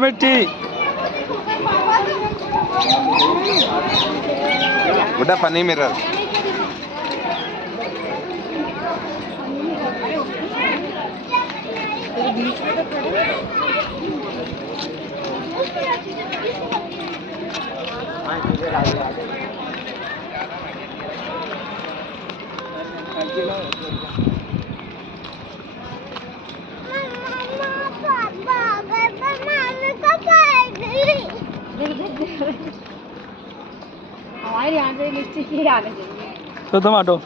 मिट्टी गुड्डा funny mirror हमारे यहाँ से नीचे ही आने चाहिए तो टमाटो